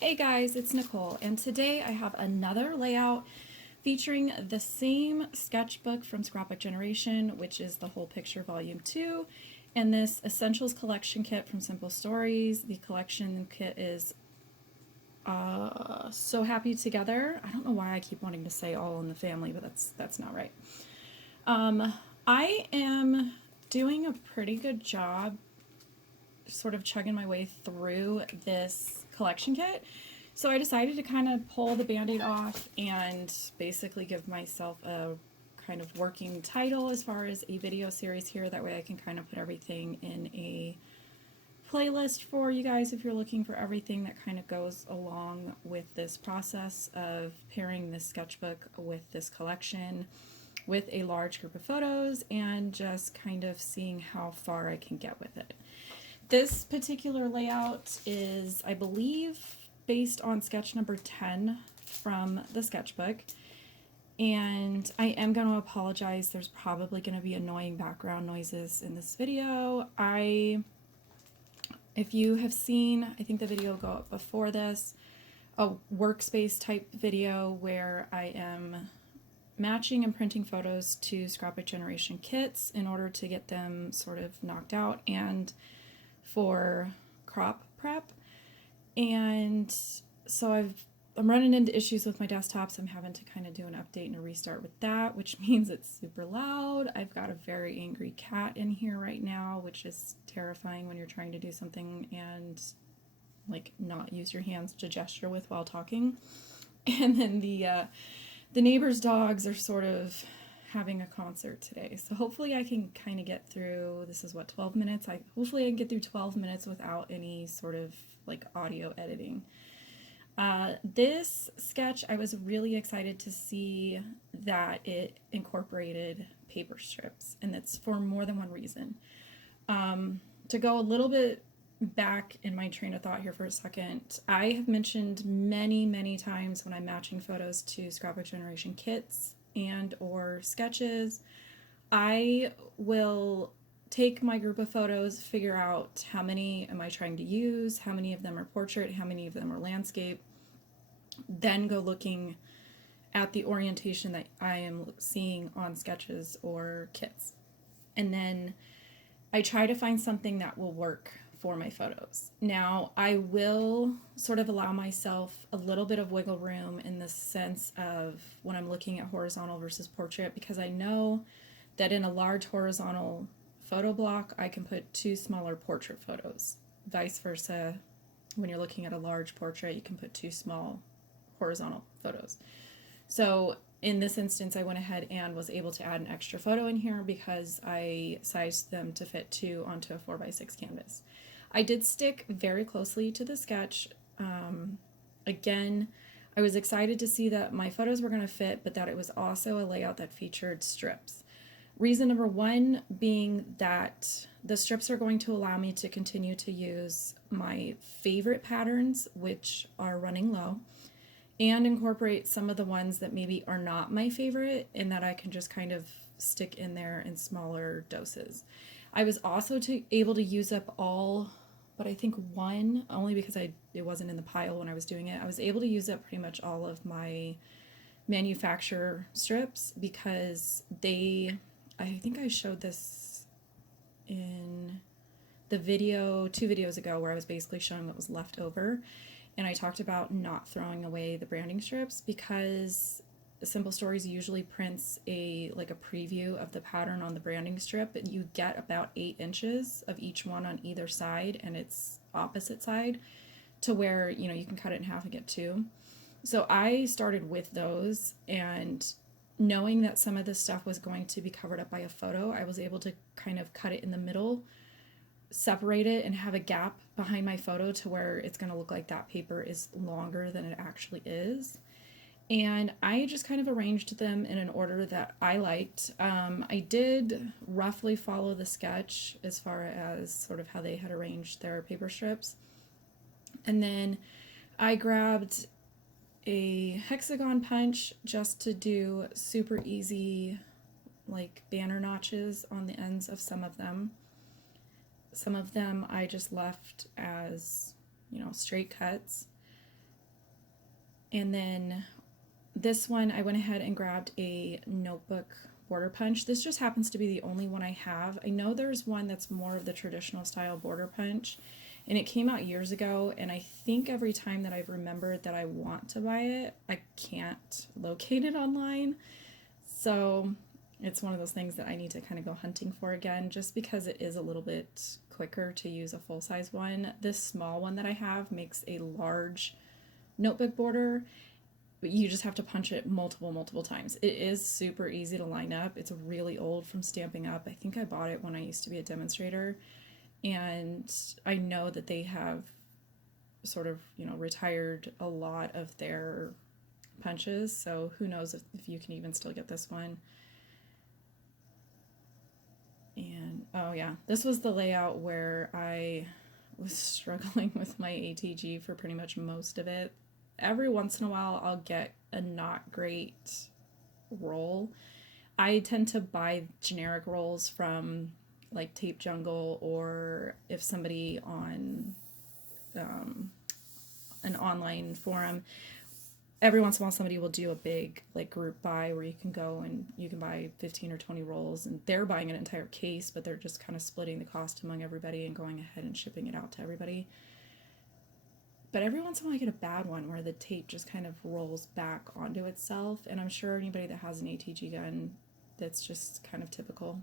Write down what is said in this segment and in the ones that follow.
Hey guys, it's Nicole, and today I have another layout featuring the same sketchbook from Scrapbook Generation, which is the Whole Picture Volume 2, and this Essentials Collection Kit from Simple Stories. The collection kit is so happy together. I don't know why I keep wanting to say all in the family, but that's not right. I am doing a pretty good job sort of chugging my way through this collection kit. So I decided to kind of pull the band-aid off and basically give myself a kind of working title as far as a video series here. That way I can kind of put everything in a playlist for you guys if you're looking for everything that kind of goes along with this process of pairing this sketchbook with this collection with a large group of photos and just kind of seeing how far I can get with it. This particular layout is, I believe, based on sketch number 10 from the sketchbook. And I am going to apologize. There's probably going to be annoying background noises in this video. If you have seen, I think the video will go up before this, a workspace type video where I am matching and printing photos to Scrapbook Generation kits in order to get them sort of knocked out and for crop prep. And so I'm running into issues with my desktops. I'm having to kind of do an update and a restart with that, which means it's super loud. I've got a very angry cat in here right now, which is terrifying when you're trying to do something and like not use your hands to gesture with while talking. And then the neighbor's dogs are sort of having a concert today. So hopefully I can kind of get through, this is what, 12 minutes? Hopefully I can get through 12 minutes without any sort of like audio editing. This sketch, I was really excited to see that it incorporated paper strips, and that's for more than one reason. To go a little bit back in my train of thought here for a second, I have mentioned many times when I'm matching photos to Scrapbook Generation kits and or sketches, I will take my group of photos, figure out how many am I trying to use, how many of them are portrait, how many of them are landscape, then go looking at the orientation that I am seeing on sketches or kits. And then I try to find something that will work for my photos. Now, I will sort of allow myself a little bit of wiggle room in the sense of when I'm looking at horizontal versus portrait, because I know that in a large horizontal photo block, I can put two smaller portrait photos. Vice versa, when you're looking at a large portrait, you can put two small horizontal photos. So in this instance, I went ahead and was able to add an extra photo in here because I sized them to fit two onto a 4x6 canvas. I did stick very closely to the sketch. Again, I was excited to see that my photos were going to fit, but that it was also a layout that featured strips. Reason number one being that the strips are going to allow me to continue to use my favorite patterns, which are running low, and incorporate some of the ones that maybe are not my favorite and that I can just kind of stick in there in smaller doses. I was also able to use up all, but I think one, only because it wasn't in the pile when I was doing it, I was able to use up pretty much all of my manufacturer strips because I think I showed this in the video, 2 videos ago, where I was basically showing what was left over. And I talked about not throwing away the branding strips because Simple Stories usually prints a preview of the pattern on the branding strip, and you get about 8 inches of each one on either side, and it's opposite side to where you can cut it in half and get 2. So I started with those, and knowing that some of this stuff was going to be covered up by a photo, I was able to kind of cut it in the middle, separate it, and have a gap behind my photo to where it's going to look like that paper is longer than it actually is. And I just kind of arranged them in an order that I liked. I did roughly follow the sketch as far as sort of how they had arranged their paper strips. And then I grabbed a hexagon punch just to do super easy like banner notches on the ends of some of them. Some of them I just left as, straight cuts. And then this one, I went ahead and grabbed a notebook border punch. This just happens to be the only one I have. I know there's one that's more of the traditional style border punch, and it came out years ago, and I think every time that I've remembered that I want to buy it, I can't locate it online. So it's one of those things that I need to kind of go hunting for again, just because it is a little bit quicker to use a full-size one. This small one that I have makes a large notebook border, but you just have to punch it multiple times. It is super easy to line up. It's really old from Stamping Up. I think I bought it when I used to be a demonstrator, and I know that they have sort of, retired a lot of their punches, so who knows if you can even still get this one. And oh yeah, this was the layout where I was struggling with my ATG for pretty much most of it. Every once in a while I'll get a not great roll. I tend to buy generic rolls from like Tape Jungle, or if somebody on an online forum, every once in a while somebody will do a big like group buy where you can go and you can buy 15 or 20 rolls, and they're buying an entire case, but they're just kind of splitting the cost among everybody and going ahead and shipping it out to everybody. But every once in a while I get a bad one where the tape just kind of rolls back onto itself, and I'm sure anybody that has an ATG gun, that's just kind of typical.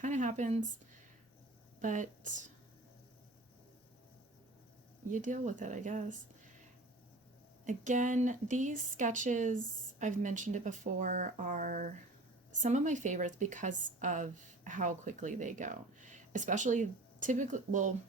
Kind of happens, but you deal with it, I guess. Again, these sketches, I've mentioned it before, are some of my favorites because of how quickly they go. Especially, typically, well,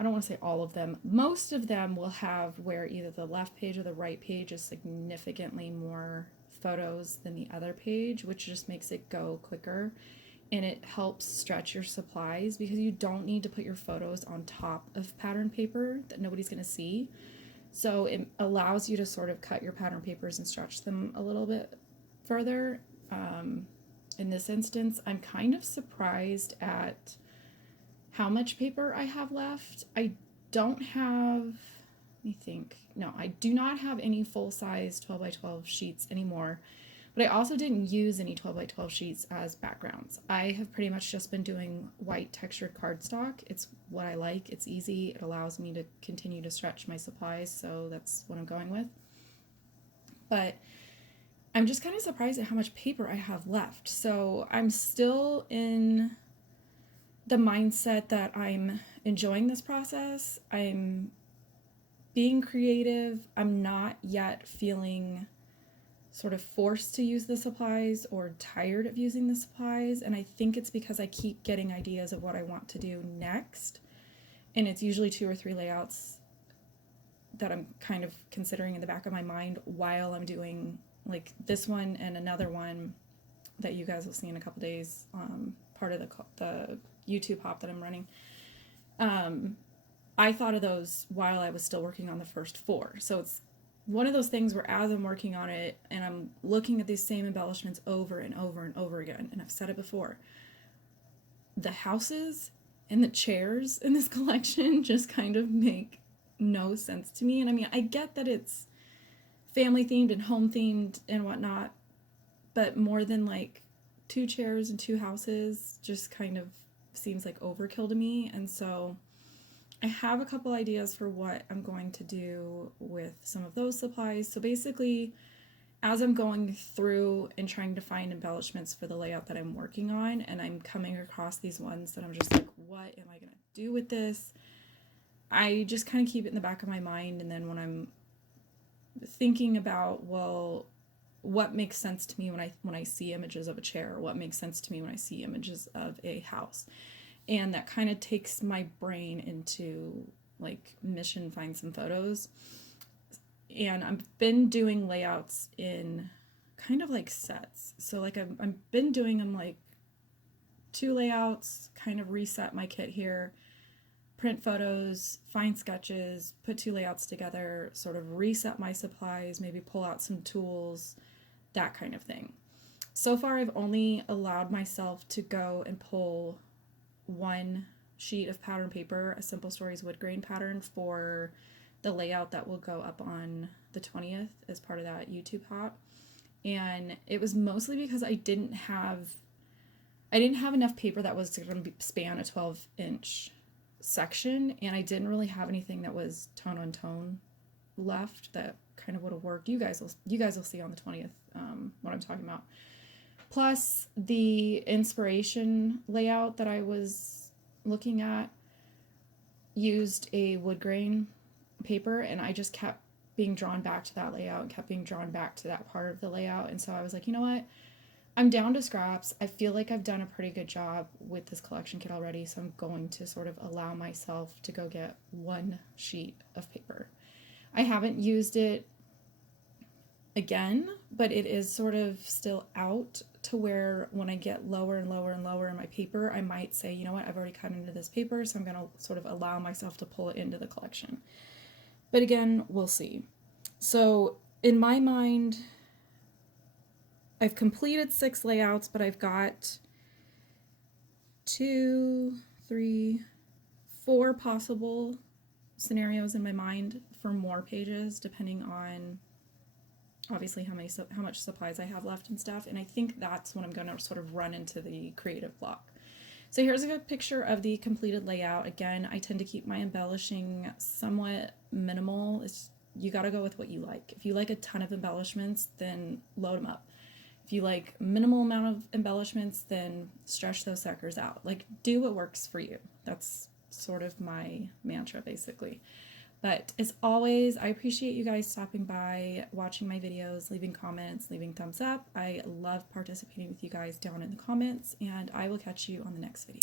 I don't want to say all of them. Most of them will have where either the left page or the right page is significantly more photos than the other page, which just makes it go quicker. And it helps stretch your supplies because you don't need to put your photos on top of pattern paper that nobody's going to see. So it allows you to sort of cut your pattern papers and stretch them a little bit further. In this instance, I'm kind of surprised at how much paper I have left. I don't have, let me think. No, I do not have any full-size 12 by 12 sheets anymore. But I also didn't use any 12 by 12 sheets as backgrounds. I have pretty much just been doing white textured cardstock. It's what I like. It's easy. It allows me to continue to stretch my supplies, so that's what I'm going with. But I'm just kind of surprised at how much paper I have left. So I'm still in the mindset that I'm enjoying this process. I'm being creative. I'm not yet feeling sort of forced to use the supplies or tired of using the supplies, and I think it's because I keep getting ideas of what I want to do next, and it's usually 2 or 3 layouts that I'm kind of considering in the back of my mind while I'm doing like this one and another one that you guys will see in a couple days, part of the YouTube hop that I'm running. I thought of those while I was still working on the first 4, so it's one of those things where as I'm working on it and I'm looking at these same embellishments over and over and over again, and I've said it before, the houses and the chairs in this collection just kind of make no sense to me. And I mean, I get that it's family themed and home themed and whatnot, but more than like 2 chairs and 2 houses just kind of seems like overkill to me. And so I have a couple ideas for what I'm going to do with some of those supplies. So basically, as I'm going through and trying to find embellishments for the layout that I'm working on, and I'm coming across these ones that I'm just like, what am I going to do with this? I just kind of keep it in the back of my mind, and then when I'm thinking about, well, what makes sense to me when I see images of a chair, or what makes sense to me when I see images of a house. And that kind of takes my brain into like mission find some photos. And I've been doing layouts in kind of like sets. So like I've been doing them like 2 layouts, kind of reset my kit here, print photos, find sketches, put 2 layouts together, sort of reset my supplies, maybe pull out some tools, that kind of thing. So far I've only allowed myself to go and pull 1 sheet of pattern paper, a Simple Stories wood grain pattern for the layout that will go up on the 20th as part of that YouTube hop. And it was mostly because I didn't have enough paper that was going to span a 12-inch section, and I didn't really have anything that was tone on tone left that kind of would have worked. You guys will see on the 20th what I'm talking about. Plus, the inspiration layout that I was looking at used a wood grain paper, and I just kept being drawn back to that layout and kept being drawn back to that part of the layout. And so I was like, you know what? I'm down to scraps. I feel like I've done a pretty good job with this collection kit already, so I'm going to sort of allow myself to go get one sheet of paper. I haven't used it again, but it is sort of still out to where when I get lower and lower and lower in my paper, I might say, you know what, I've already cut into this paper, so I'm going to sort of allow myself to pull it into the collection. But again, we'll see. So in my mind, I've completed 6 layouts, but I've got 2, 3, 4 possible scenarios in my mind for more pages, depending on obviously how much supplies I have left and stuff. And I think that's when I'm going to sort of run into the creative block. So here's a good picture of the completed layout. Again, I tend to keep my embellishing somewhat minimal. You got to go with what you like. If you like a ton of embellishments, then load them up. If you like minimal amount of embellishments, then stretch those suckers out. Like, do what works for you. That's sort of my mantra, basically. But as always, I appreciate you guys stopping by, watching my videos, leaving comments, leaving thumbs up. I love participating with you guys down in the comments, and I will catch you on the next video.